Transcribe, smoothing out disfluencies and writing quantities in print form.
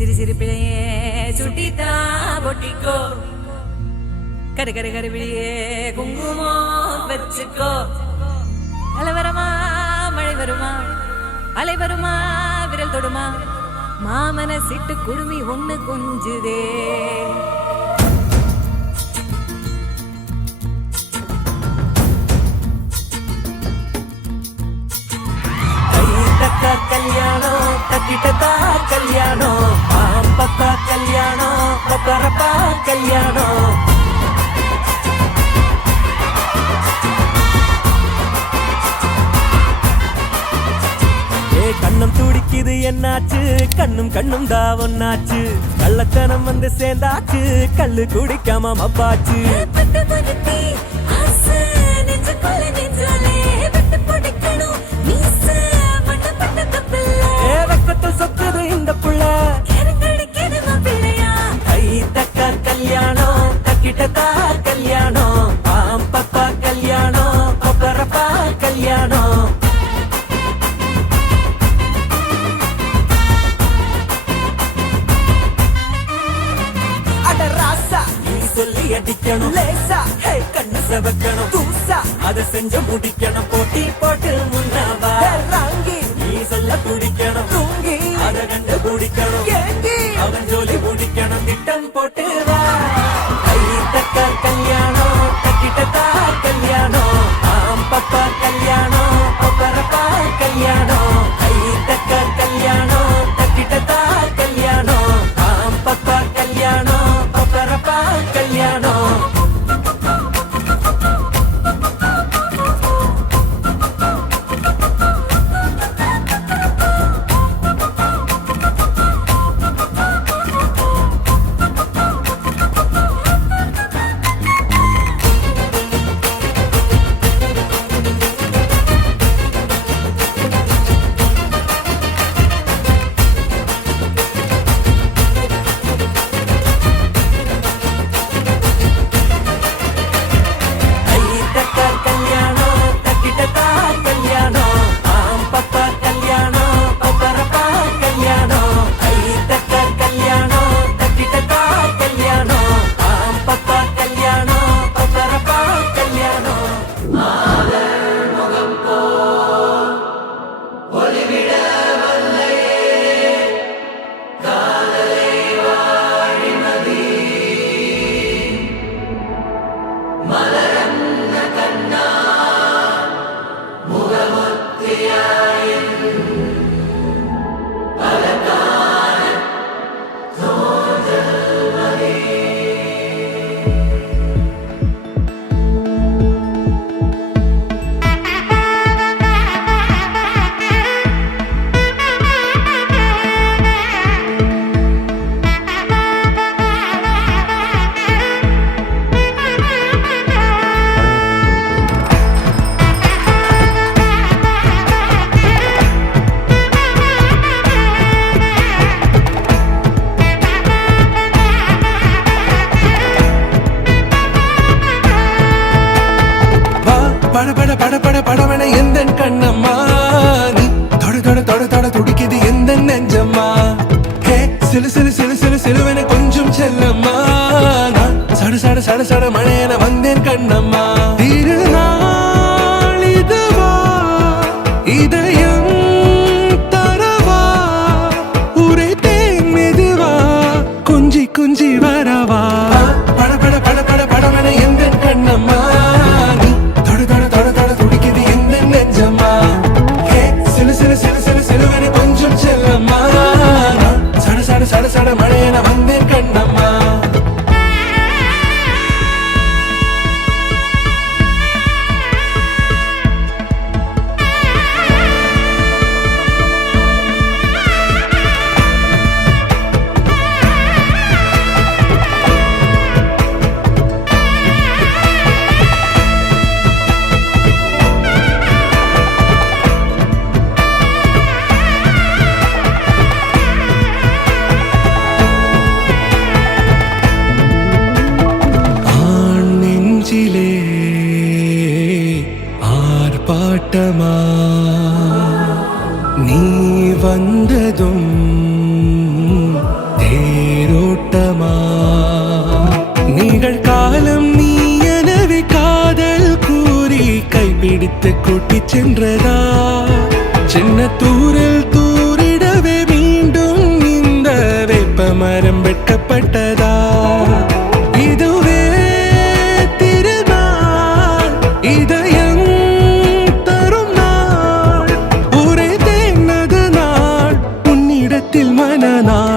சிறு சிறு பிழையே சுட்டித்தா பொட்டிக்கோ கரு கரு கருவிழியே குங்குமம் வச்சுக்கோ அலை வருமா மழை வருமா அலை வருமா விரல் தொடுமா மாமன சிட்டு குடுமி ஒண்ணு கொஞ்சுதே கல்யாணம் தக்கிட்டதா கல்யாணம் பாம்பக்கா கல்யாணம் பப்பரப்பா கல்யாணம் கண்ணம் துடிக்குது என்னாச்சு கண்ணும் கண்ணும் தான் ஒன்னாச்சு கள்ளத்தனம் வந்து சேர்ந்தாச்சு கல்லு குடிக்காம மப்பாச்சு சொக்குது இந்த புள்ள கை தக்க கல்யாணம் தக்கிட்டதா கல்யாணம் பாம்பப்பா கல்யாணம் பப்பரப்பா கல்யாணம் சொல்லி அடிக்கணும் லேசா கண்ணு செவக்கணும் தூசா அதை செஞ்சு முடிக்கணும் போட்டி போட்டு முன்னாவா ராங்கி நீ சொல்ல துடிக்கணும் தூங்கி அதை கண்டு குடிக்கணும் ஏங்கி அவன் ஜோலி முடிக்கணும் திட்டம் போட்டு வா கை தக்க கல்யாணம் தக்கிட்டதா கல்யாணம் பாம்பப்பா கல்யாணம் பப்பரப்பா கல்யாணம் கை தக்க கல்யாணம் தக்கிட்டதா கல்யாணம் பாம்பப்பா கல்யாணம் பப்பரப்பா கல்யாணம் படவன எந்த கண்ணம்மா நீ தொட தொட தொட தொட துடிக்குது எந்த நெஞ்சம்மா ஹே சிலு சிலு சிலு சிலு சிலுவன கொஞ்சம் செல்லம்மா நான் சட சட சட சட மழையன வந்தேன் கண்ணம்மா திருநாள் இதுவா இதயம் தரவா உரைத்தேன் மெதுவா குஞ்சி குஞ்சி வரவா பட பட பட பட படவன எந்த கண்ணம்மா சட சட மழையன வந்தேன் கண்ணம்மா ஆர்ப்பாட்டமா நீ வந்ததும் என்றதா சின்ன தூரில் தூரிடவே மீண்டும் இந்த வேப்ப மரம் வெட்கப்பட்டதா இதுவே திருநாள் இதயம் தரும் நாள் ஒரே தேனது நாள் உன்னிடத்தில் மனநாள்